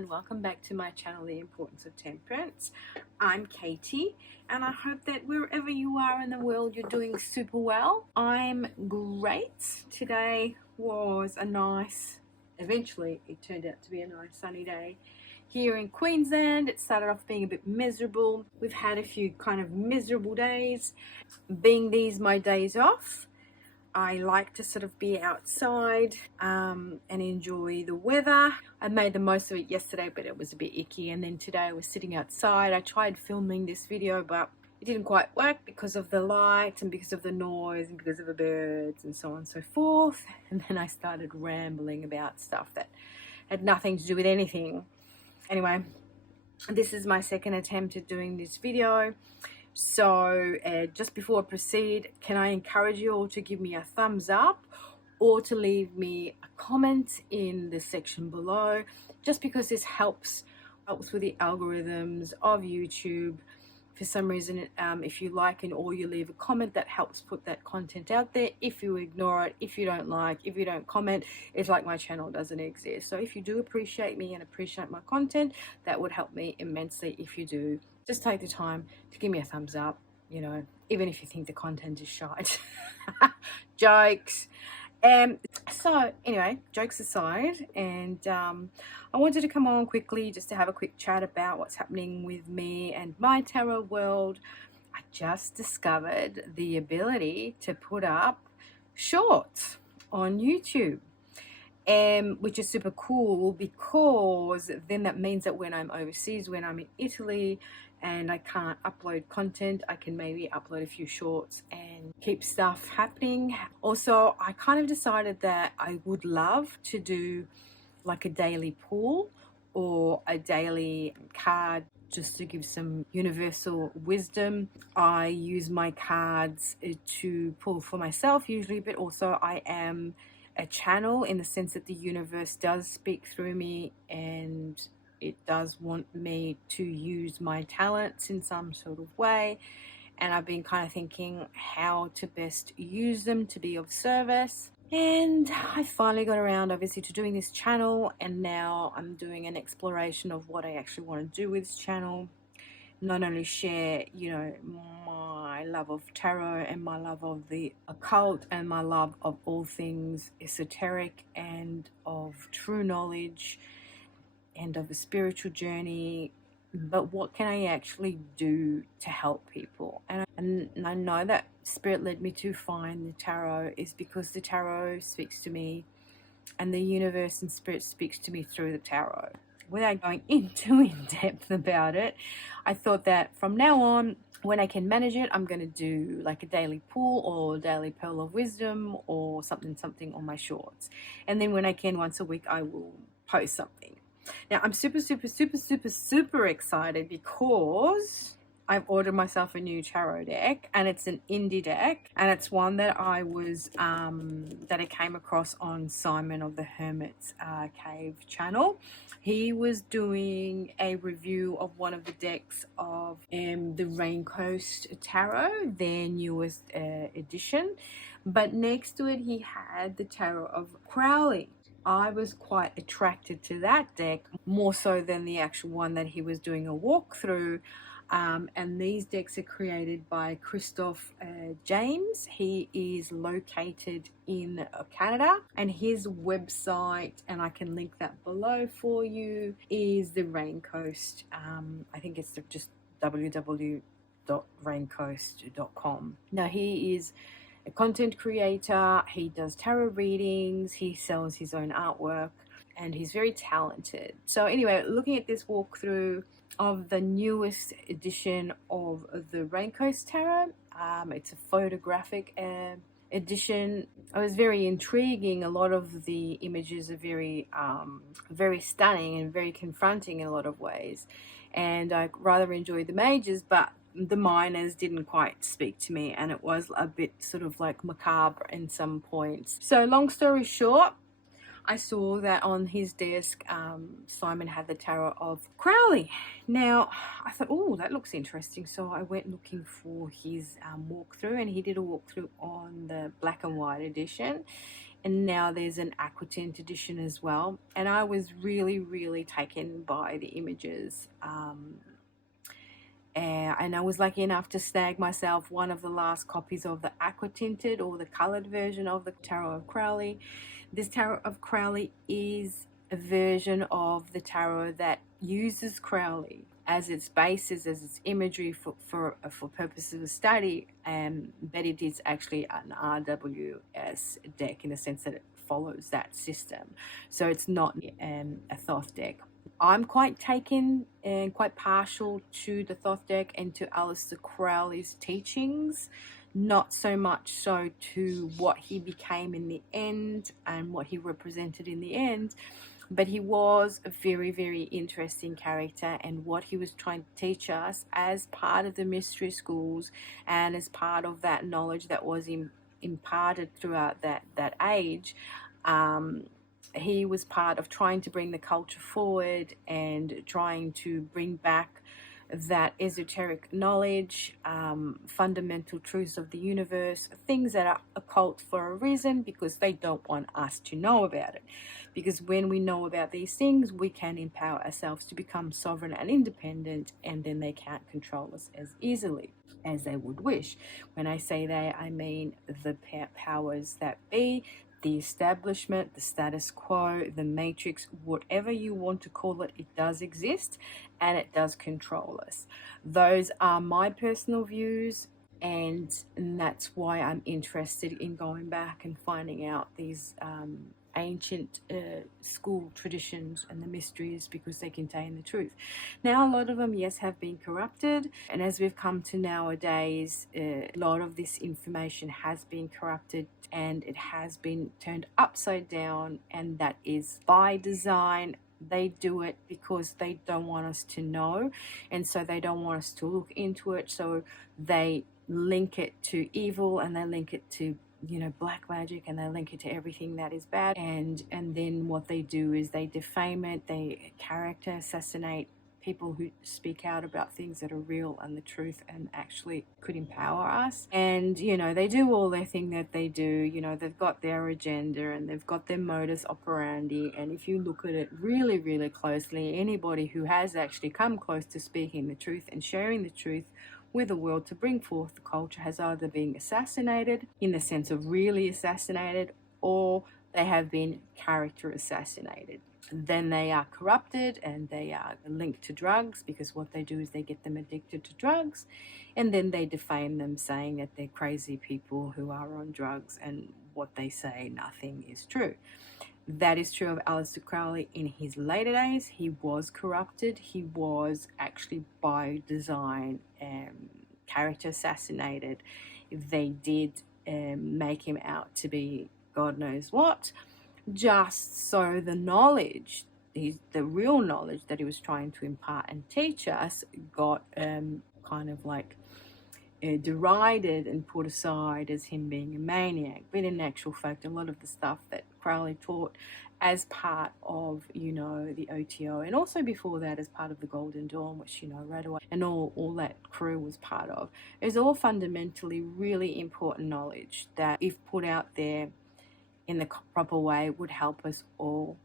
everyone, welcome back to my channel, The Importance of Temperance. I'm Katie, and I hope that wherever you are in the world, you're doing super well. I'm great. Today was a nice, eventually it turned out to be a nice sunny day here in Queensland. It started off being a bit miserable. We've had a few kind of miserable days. Being these my days off, I like to sort of be outside and enjoy the weather. I made the most of it yesterday, but it was a bit icky. And then today I was sitting outside. I tried filming this video, but it didn't quite work because of the light and because of the noise and because of the birds and so on and so forth. And then I started rambling about stuff that had nothing to do with anything. Anyway, this is my second attempt at doing this video. So just before I proceed, can I encourage you all to give me a thumbs up or to leave me a comment in the section below, just because this helps with the algorithms of YouTube. For some reason, if you like and or you leave a comment, that helps put that content out there. If you ignore it, if you don't like, if you don't comment, it's like my channel doesn't exist. So if you do appreciate me and appreciate my content, that would help me immensely. If you do, just take the time to give me a thumbs up, you know, even if you think the content is shite. Jokes. So anyway, jokes aside, and I wanted to come on quickly just to have a quick chat about what's happening with me and my tarot world. I just discovered the ability to put up shorts on YouTube, which is super cool, because then that means that when I'm overseas, when I'm in Italy and I can't upload content, I can maybe upload a few shorts and keep stuff happening. Also, I kind of decided that I would love to do like a daily pull or a daily card, just to give some universal wisdom. I use my cards to pull for myself usually, but also I am a channel in the sense that the universe does speak through me, and it does want me to use my talents in some sort of way. And I've been kind of thinking how to best use them to be of service. And I finally got around, obviously, to doing this channel, and now I'm doing an exploration of what I actually want to do with this channel. Not only share, you know, my love of tarot and my love of the occult and my love of all things esoteric and of true knowledge and of a spiritual journey, but what can I actually do to help people? And I know that Spirit led me to find the tarot is because the tarot speaks to me, and the universe and Spirit speaks to me through the tarot. Without going into in-depth about it, I thought that from now on, when I can manage it, I'm going to do like a daily pull or daily pearl of wisdom or something on my shorts. And then when I can, once a week, I will post something. Now, I'm super excited because I've ordered myself a new tarot deck, and it's an indie deck, and it's one that I came across on Simon of the Hermit's Cave channel. He was doing a review of one of the decks of the Raincoast Tarot, their newest edition, but next to it he had the Tarot of Crowley. I was quite attracted to that deck, more so than the actual one that he was doing a walkthrough. And these decks are created by Christoph James. He is located in Canada, and his website, and I can link that below for you, is the Raincoast. I think it's just www.raincoast.com. Now, he is a content creator. He does tarot readings, he sells his own artwork, and he's very talented. So anyway, looking at this walkthrough of the newest edition of the Raincoast Tarot, it's a photographic edition. It was very intriguing. A lot of the images are very stunning and very confronting in a lot of ways, and I rather enjoyed the mages, but the minors didn't quite speak to me, and it was a bit sort of like macabre in some points. So long story short, I saw that on his desk, Simon had the Tarot of Crowley. Now, I thought, oh, that looks interesting. So I went looking for his walkthrough, and he did a walkthrough on the black and white edition. and now there's an aquatint edition as well. And I was really taken by the images. And I was lucky enough to snag myself one of the last copies of the aqua tinted or the colored version of the Tarot of Crowley. This Tarot of Crowley is a version of the tarot that uses Crowley as its basis, as its imagery for purposes of study, but it is actually an RWS deck in the sense that it follows that system. So it's not a Thoth deck. I'm quite taken and quite partial to the Thoth deck and to Aleister Crowley's teachings, not so much so to what he became in the end and what he represented in the end, but he was a very interesting character, and what he was trying to teach us as part of the mystery schools and as part of that knowledge that was imparted throughout that age. He was part of trying to bring the culture forward and trying to bring back that esoteric knowledge, fundamental truths of the universe, things that are occult for a reason, because they don't want us to know about it. Because when we know about these things, we can empower ourselves to become sovereign and independent, and then they can't control us as easily as they would wish. When I say they, I mean the powers that be, the establishment, the status quo, the matrix, whatever you want to call it, it does exist and it does control us. Those are my personal views, and that's why I'm interested in going back and finding out these ancient school traditions and the mysteries, because they contain the truth. Now, a lot of them, yes, have been corrupted, and as we've come to nowadays, a lot of this information has been corrupted and it has been turned upside down, and that is by design. They do it because they don't want us to know, and so they don't want us to look into it, so they link it to evil, and they link it to black magic, and they link it to everything that is bad, and then what they do is they defame it, they character assassinate people who speak out about things that are real and the truth and actually could empower us. And they do all their thing that they do. They've got their agenda and they've got their modus operandi, and if you look at it really closely, anybody who has actually come close to speaking the truth and sharing the truth with the world to bring forth the culture has either been assassinated, in the sense of really assassinated, or they have been character assassinated. Then they are corrupted and they are linked to drugs, because what they do is they get them addicted to drugs, and then they defame them, saying that they're crazy people who are on drugs, and what they say, nothing is true. That is true of Aleister Crowley in his later days. He was corrupted. He was actually by design character assassinated. They did make him out to be God knows what, just so the knowledge, the real knowledge that he was trying to impart and teach us, got kind of like derided and put aside as him being a maniac. But in actual fact, a lot of the stuff that Crowley taught as part of the OTO, and also before that as part of the Golden Dawn, which Radaway and all that crew was part of, is all fundamentally really important knowledge that, if put out there in the proper way, would help us all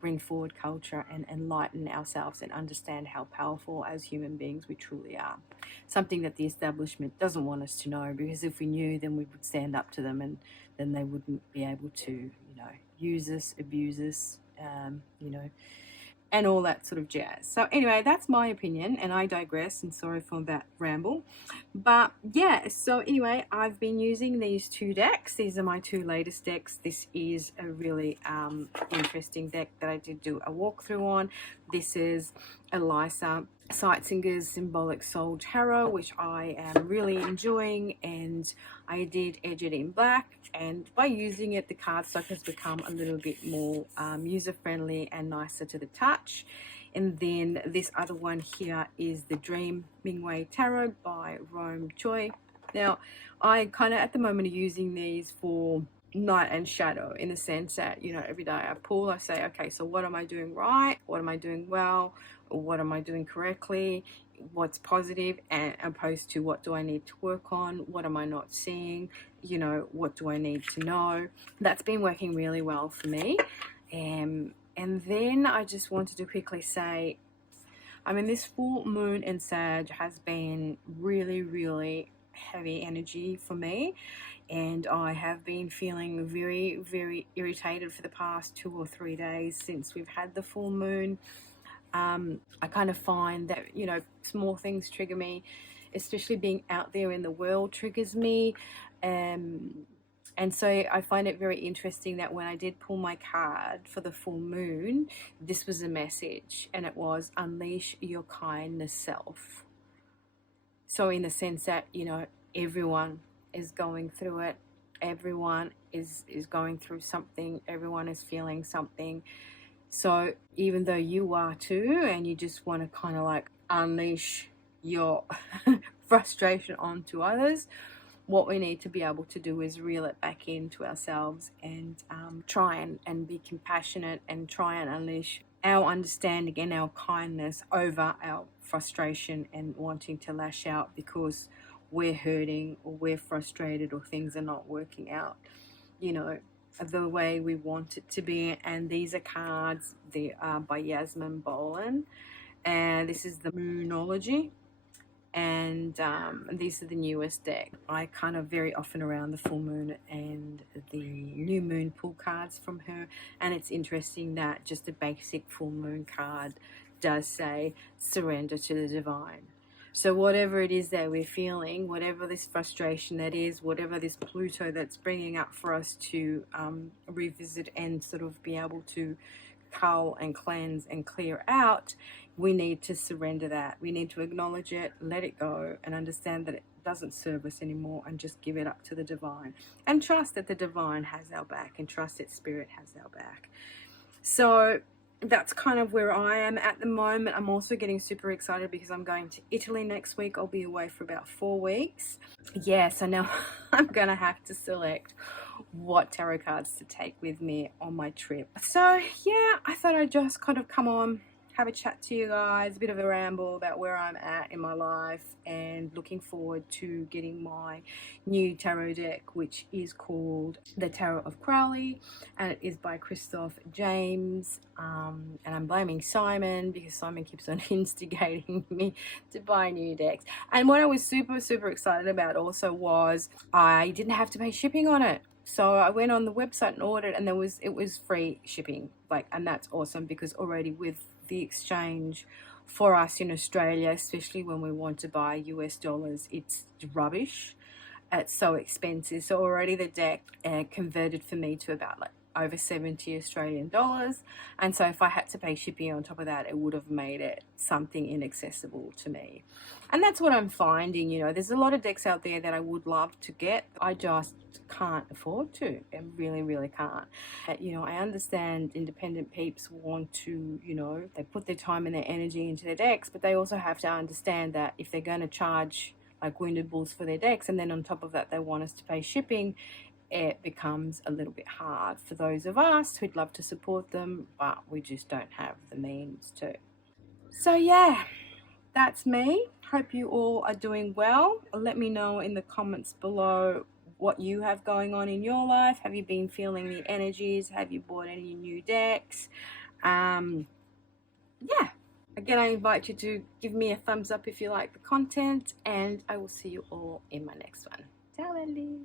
bring forward culture and enlighten ourselves and understand how powerful as human beings we truly are. Something that the establishment doesn't want us to know, because if we knew, then we would stand up to them, and then they wouldn't be able to use us, abuse us, and all that sort of jazz. So anyway, that's my opinion, and I digress, and sorry for that ramble. But yeah, so anyway, I've been using these two decks. These are my two latest decks. This is a really interesting deck that I did do a walkthrough on. This is Elisa Sightsinger's Symbolic Soul Tarot, which I am really enjoying, and I did edge it in black, and by using it, the cardstock has become a little bit more user-friendly and nicer to the touch. And then this other one here is the Dream Mingwei Tarot by Rome Choi. Now, I kind of at the moment are using these for night and shadow, in the sense that every day I pull, I say, okay, so what am I doing right, what am I doing well, what am I doing correctly, what's positive, and opposed to what do I need to work on, what am I not seeing, you know, what do I need to know. That's been working really well for me. And then I just wanted to quickly say, I mean, this full moon in Sag has been really, really heavy energy for me, and I have been feeling very, very irritated for the past 2 or 3 days since we've had the full moon. I kind of find that, you know, small things trigger me, especially being out there in the world triggers me. And so I find it very interesting that when I did pull my card for the full moon, this was a message, and it was unleash your kindness self. So in the sense that, you know, everyone is going through it, everyone is going through something, everyone is feeling something. So even though you are too, and you just want to kind of like unleash your frustration onto others, what we need to be able to do is reel it back into ourselves and try and be compassionate and try and unleash our understanding and our kindness over our frustration and wanting to lash out because we're hurting or we're frustrated or things are not working out, you know, the way we want it to be. And these are cards, they are by Yasmin Boland, and this is the Moonology. And these are the newest deck. I kind of very often around the full moon and the new moon pull cards from her, and it's interesting that just a basic full moon card does say surrender to the divine. So whatever it is that we're feeling, whatever this frustration that is, whatever this Pluto that's bringing up for us to revisit and sort of be able to cull and cleanse and clear out, we need to surrender that. We need to acknowledge it, let it go, and understand that it doesn't serve us anymore, and just give it up to the divine and trust that the divine has our back and trust that spirit has our back. So that's kind of where I am at the moment. I'm also getting super excited because I'm going to Italy next week. I'll be away for about 4 weeks. Yeah, so now I'm gonna have to select what tarot cards to take with me on my trip. So yeah, I thought I'd just kind of come on, have a chat to you guys, a bit of a ramble about where I'm at in my life, and looking forward to getting my new tarot deck, which is called the Tarot of Crowley, and it is by Christoph James. And I'm blaming Simon because Simon keeps on instigating me to buy new decks. And what I was super, super excited about also was I didn't have to pay shipping on it. So I went on the website and ordered, and it was free shipping, like, and that's awesome because already with the exchange for us in Australia, especially when we want to buy US dollars, it's rubbish. It's so expensive. So already the deck converted for me to about like over 70 Australian dollars, and so if I had to pay shipping on top of that, it would have made it something inaccessible to me. And that's what I'm finding, you know, there's a lot of decks out there that I would love to get, I just can't afford to. I really, really can't. You know, I understand independent peeps want to, you know, they put their time and their energy into their decks, but they also have to understand that if they're going to charge like Wounded Bulls for their decks, and then on top of that they want us to pay shipping, it becomes a little bit hard for those of us who'd love to support them, but we just don't have the means to. So yeah, that's me. Hope you all are doing well. Let me know in the comments below what you have going on in your life. Have you been feeling the energies? Have you bought any new decks? Yeah. Again, I invite you to give me a thumbs up if you like the content, and I will see you all in my next one. Ciao, Ellie.